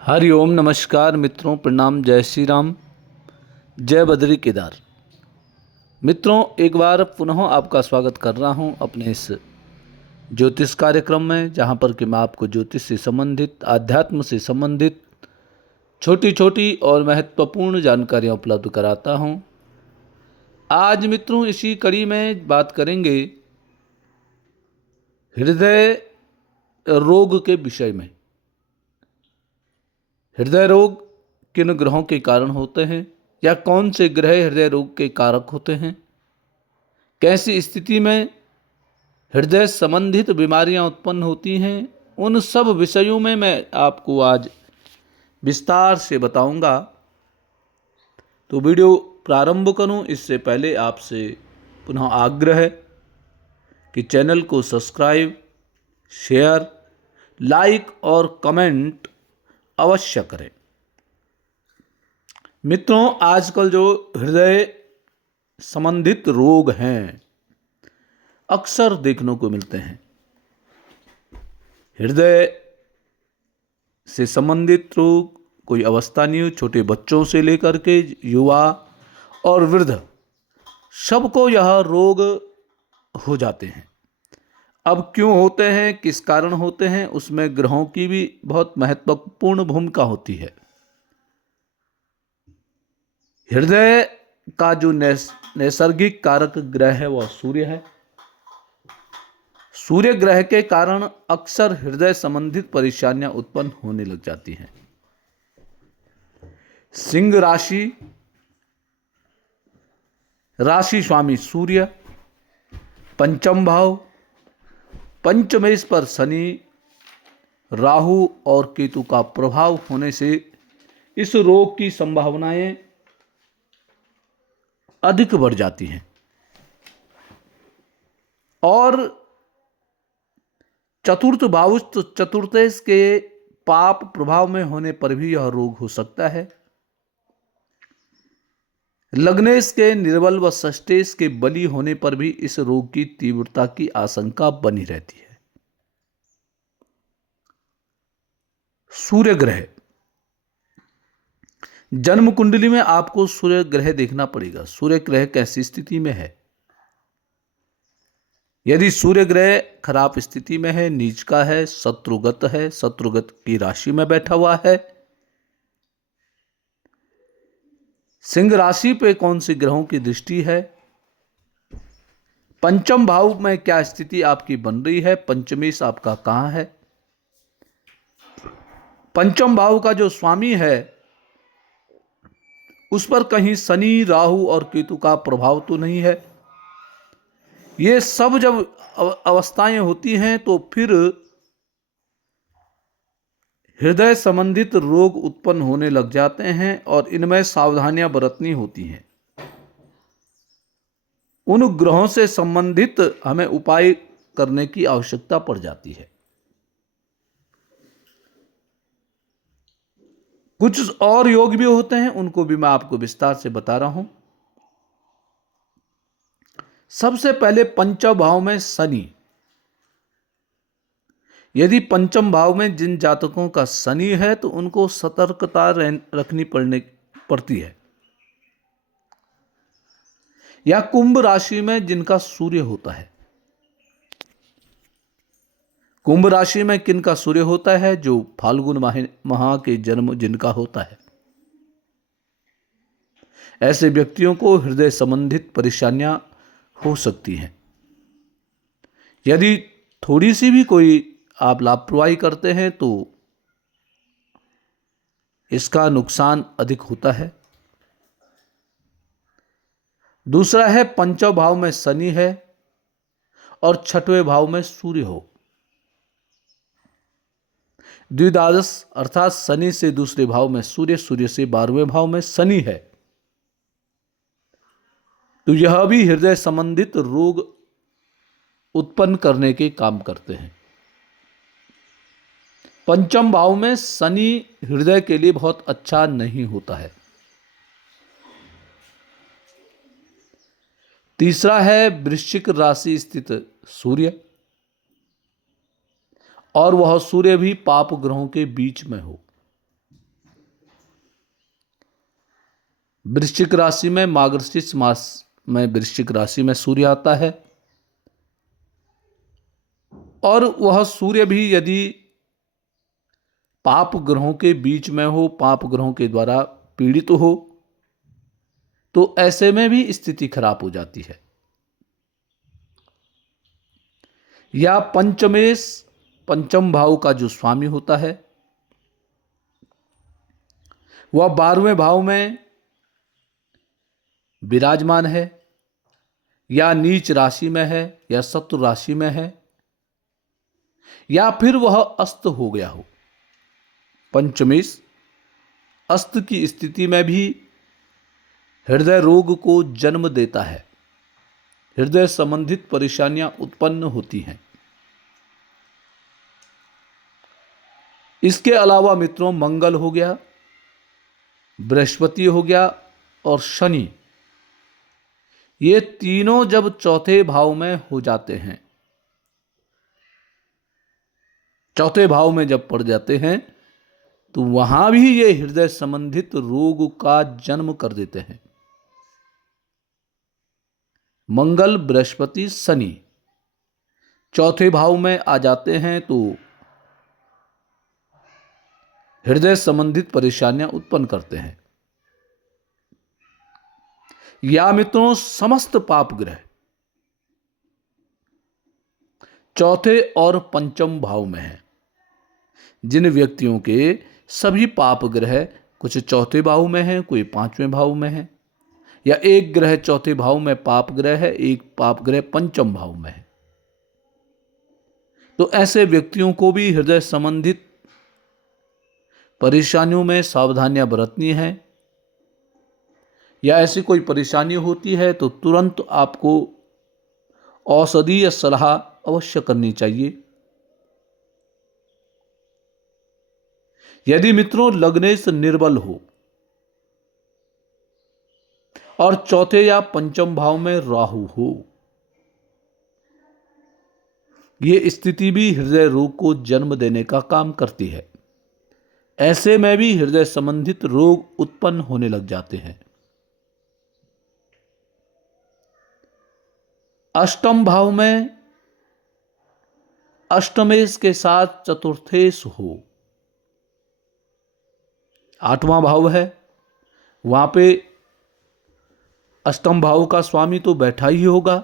हरि ओम नमस्कार मित्रों, प्रणाम, जय श्री राम, जय बद्री केदार। मित्रों, एक बार पुनः आपका स्वागत कर रहा हूं अपने इस ज्योतिष कार्यक्रम में, जहां पर कि मैं आपको ज्योतिष से संबंधित, आध्यात्म से संबंधित छोटी छोटी और महत्वपूर्ण जानकारियां उपलब्ध कराता हूं। आज मित्रों इसी कड़ी में बात करेंगे हृदय रोग के विषय में। हृदय रोग किन ग्रहों के कारण होते हैं, या कौन से ग्रह हृदय रोग के कारक होते हैं, कैसी स्थिति में हृदय संबंधित बीमारियां उत्पन्न होती हैं, उन सब विषयों में मैं आपको आज विस्तार से बताऊंगा। तो वीडियो प्रारंभ करूं इससे पहले आपसे पुनः आग्रह है कि चैनल को सब्सक्राइब, शेयर, लाइक और कमेंट अवश्य करें। मित्रों, आजकल जो हृदय संबंधित रोग हैं अक्सर देखने को मिलते हैं। हृदय से संबंधित रोग कोई अवस्था नहीं हो, छोटे बच्चों से लेकर के युवा और वृद्ध सबको यह रोग हो जाते हैं। अब क्यों होते हैं, किस कारण होते हैं, उसमें ग्रहों की भी बहुत महत्वपूर्ण भूमिका होती है। हृदय का जो नैसर्गिक कारक ग्रह है वह सूर्य है। सूर्य ग्रह के कारण अक्सर हृदय संबंधित परेशानियां उत्पन्न होने लग जाती हैं। सिंह राशि, राशि स्वामी सूर्य, पंचम भाव, पंचमेश पर शनि, राहु और केतु का प्रभाव होने से इस रोग की संभावनाएं अधिक बढ़ जाती हैं। और चतुर्थ भाव, चतुर्थेश के पाप प्रभाव में होने पर भी यह रोग हो सकता है। लग्नेश के निर्बल व षष्ठेश के बली होने पर भी इस रोग की तीव्रता की आशंका बनी रहती है। सूर्य ग्रह, जन्म कुंडली में आपको सूर्य ग्रह देखना पड़ेगा। सूर्य ग्रह कैसी स्थिति में है। यदि सूर्य ग्रह खराब स्थिति में है, नीच का है, शत्रुगत है, शत्रुगत की राशि में बैठा हुआ है, सिंह राशि पे कौन सी ग्रहों की दृष्टि है, पंचम भाव में क्या स्थिति आपकी बन रही है, पंचमेश आपका कहां है, पंचम भाव का जो स्वामी है उस पर कहीं शनि, राहु और केतु का प्रभाव तो नहीं है। ये सब जब अवस्थाएं होती हैं तो फिर हृदय संबंधित रोग उत्पन्न होने लग जाते हैं और इनमें सावधानियां बरतनी होती हैं। उन ग्रहों से संबंधित हमें उपाय करने की आवश्यकता पड़ जाती है। कुछ और योग भी होते हैं, उनको भी मैं आपको विस्तार से बता रहा हूं। सबसे पहले पंचम भाव में शनि। यदि पंचम भाव में जिन जातकों का शनि है तो उनको सतर्कता रखनी पड़ती है। या कुंभ राशि में जिनका सूर्य होता है। कुंभ राशि में किनका सूर्य होता है, जो फाल्गुन माह के जन्म जिनका होता है। ऐसे व्यक्तियों को हृदय संबंधित परेशानियां हो सकती हैं। यदि थोड़ी सी भी कोई आप लापरवाही करते हैं तो इसका नुकसान अधिक होता है। दूसरा है पंचम भाव में शनि है और छठवें भाव में सूर्य हो। द्विद्वादश अर्थात शनि से दूसरे भाव में सूर्य, सूर्य से 12वें भाव में शनि है, तो यह भी हृदय संबंधित रोग उत्पन्न करने के काम करते हैं। पंचम भाव में शनि हृदय के लिए बहुत अच्छा नहीं होता है। तीसरा है वृश्चिक राशि स्थित सूर्य, और वह सूर्य भी पाप ग्रहों के बीच में हो। वृश्चिक राशि में मार्गशीर्ष मास में वृश्चिक राशि में सूर्य आता है, और वह सूर्य भी यदि पाप ग्रहों के बीच में हो, पाप ग्रहों के द्वारा पीड़ित हो, तो ऐसे में भी स्थिति खराब हो जाती है। या पंचमेश, पंचम भाव का जो स्वामी होता है वह 12वें भाव में विराजमान है, या नीच राशि में है, या शत्रु राशि में है, या फिर वह अस्त हो गया हो। पंचमेश अस्त की स्थिति में भी हृदय रोग को जन्म देता है, हृदय संबंधित परेशानियां उत्पन्न होती हैं। इसके अलावा मित्रों मंगल हो गया, बृहस्पति हो गया और शनि, ये तीनों जब चौथे भाव में हो जाते हैं, चौथे भाव में जब पड़ जाते हैं, तो वहां भी ये हृदय संबंधित रोग का जन्म कर देते हैं। मंगल, बृहस्पति, शनि चौथे भाव में आ जाते हैं तो हृदय संबंधित परेशानियां उत्पन्न करते हैं। या मित्रों समस्त पाप ग्रह चौथे और पंचम भाव में हैं। जिन व्यक्तियों के सभी पाप ग्रह कुछ चौथे भाव में हैं, कोई 5वें भाव में है, या एक ग्रह चौथे भाव में पाप ग्रह है, एक पाप ग्रह पंचम भाव में है, तो ऐसे व्यक्तियों को भी हृदय संबंधित परेशानियों में सावधानियां बरतनी है। या ऐसी कोई परेशानी होती है तो तुरंत आपको औषधीय सलाह अवश्य करनी चाहिए। यदि मित्रों लग्नेश निर्बल हो और चौथे या पंचम भाव में राहु हो, यह स्थिति भी हृदय रोग को जन्म देने का काम करती है। ऐसे में भी हृदय संबंधित रोग उत्पन्न होने लग जाते हैं। अष्टम भाव में अष्टमेश के साथ चतुर्थेश हो, 8वां भाव है, वहां पे अष्टम भाव का स्वामी तो बैठा ही होगा,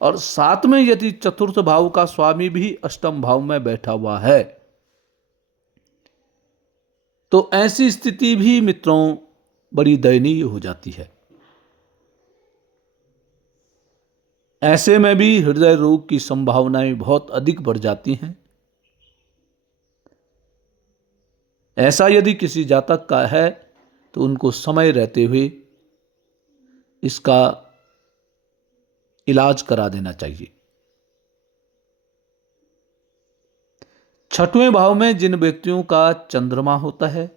और साथ में यदि चतुर्थ भाव का स्वामी भी अष्टम भाव में बैठा हुआ है, तो ऐसी स्थिति भी मित्रों बड़ी दयनीय हो जाती है। ऐसे में भी हृदय रोग की संभावनाएं बहुत अधिक बढ़ जाती हैं। ऐसा यदि किसी जातक का है तो उनको समय रहते हुए इसका इलाज करा देना चाहिए। 6वें भाव में जिन व्यक्तियों का चंद्रमा होता है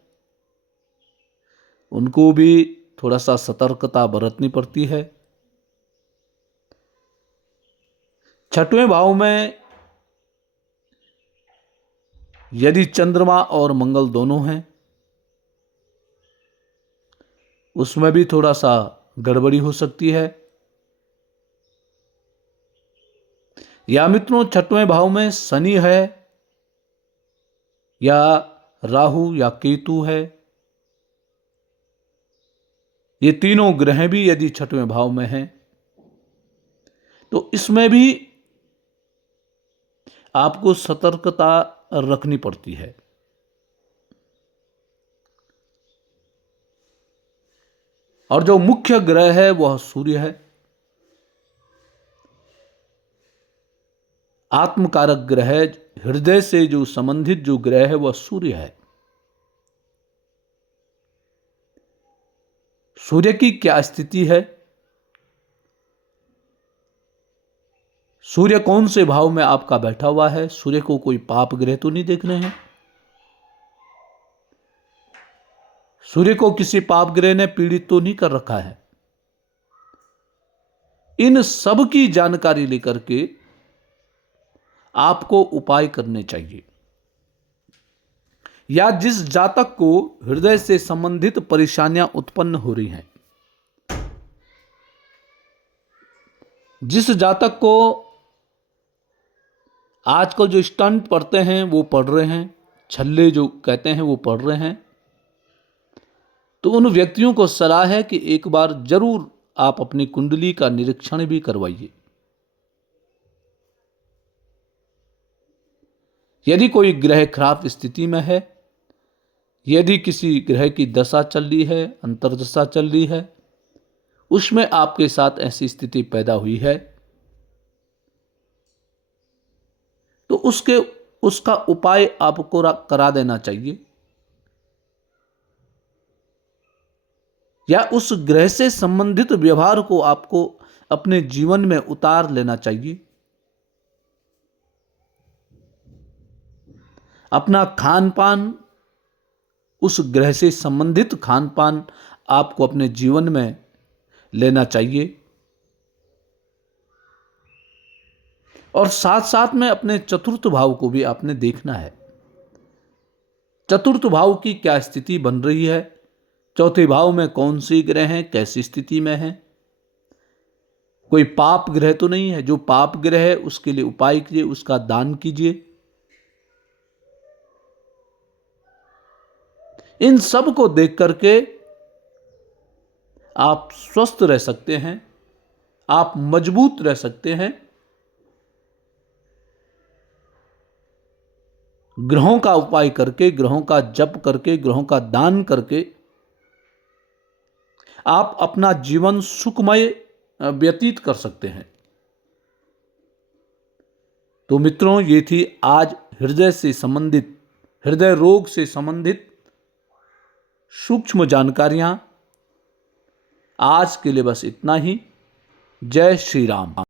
उनको भी थोड़ा सा सतर्कता बरतनी पड़ती है। 6वें भाव में यदि चंद्रमा और मंगल दोनों हैं, उसमें भी थोड़ा सा गड़बड़ी हो सकती है। या मित्रों 6वें भाव में शनि है, या राहु या केतु है, ये तीनों ग्रह भी यदि 6वें भाव में हैं, तो इसमें भी आपको सतर्कता रखनी पड़ती है। और जो मुख्य ग्रह है वह सूर्य है, आत्मकारक ग्रह, हृदय से जो संबंधित जो ग्रह है वह सूर्य है। सूर्य की क्या स्थिति है, सूर्य कौन से भाव में आपका बैठा हुआ है, सूर्य को कोई पाप ग्रह तो नहीं देख रहे हैं, सूर्य को किसी पाप ग्रह ने पीड़ित तो नहीं कर रखा है। इन सब की जानकारी लेकर के आपको उपाय करने चाहिए। या जिस जातक को हृदय से संबंधित परेशानियां उत्पन्न हो रही हैं, जिस जातक को आजकल जो स्टंट पढ़ते हैं वो पढ़ रहे हैं, छल्ले जो कहते हैं वो पढ़ रहे हैं, तो उन व्यक्तियों को सलाह है कि एक बार जरूर आप अपनी कुंडली का निरीक्षण भी करवाइए। यदि कोई ग्रह खराब स्थिति में है, यदि किसी ग्रह की दशा चल रही है, अंतर्दशा चल रही है, उसमें आपके साथ ऐसी स्थिति पैदा हुई है, तो उसका उपाय आपको करा देना चाहिए, या उस ग्रह से संबंधित व्यवहार को आपको अपने जीवन में उतार लेना चाहिए। अपना खान पान, उस ग्रह से संबंधित खान पान आपको अपने जीवन में लेना चाहिए, और साथ साथ में अपने चतुर्थ भाव को भी आपने देखना है। चतुर्थ भाव की क्या स्थिति बन रही है, चौथे भाव में कौन सी ग्रह हैं, कैसी स्थिति में हैं, कोई पाप ग्रह तो नहीं है। जो पाप ग्रह है उसके लिए उपाय कीजिए, उसका दान कीजिए। इन सब को देख करके आप स्वस्थ रह सकते हैं, आप मजबूत रह सकते हैं। ग्रहों का उपाय करके, ग्रहों का जप करके, ग्रहों का दान करके आप अपना जीवन सुखमय व्यतीत कर सकते हैं। तो मित्रों, ये थी आज हृदय से संबंधित, हृदय रोग से संबंधित सूक्ष्म जानकारियां। आज के लिए बस इतना ही। जय श्री राम।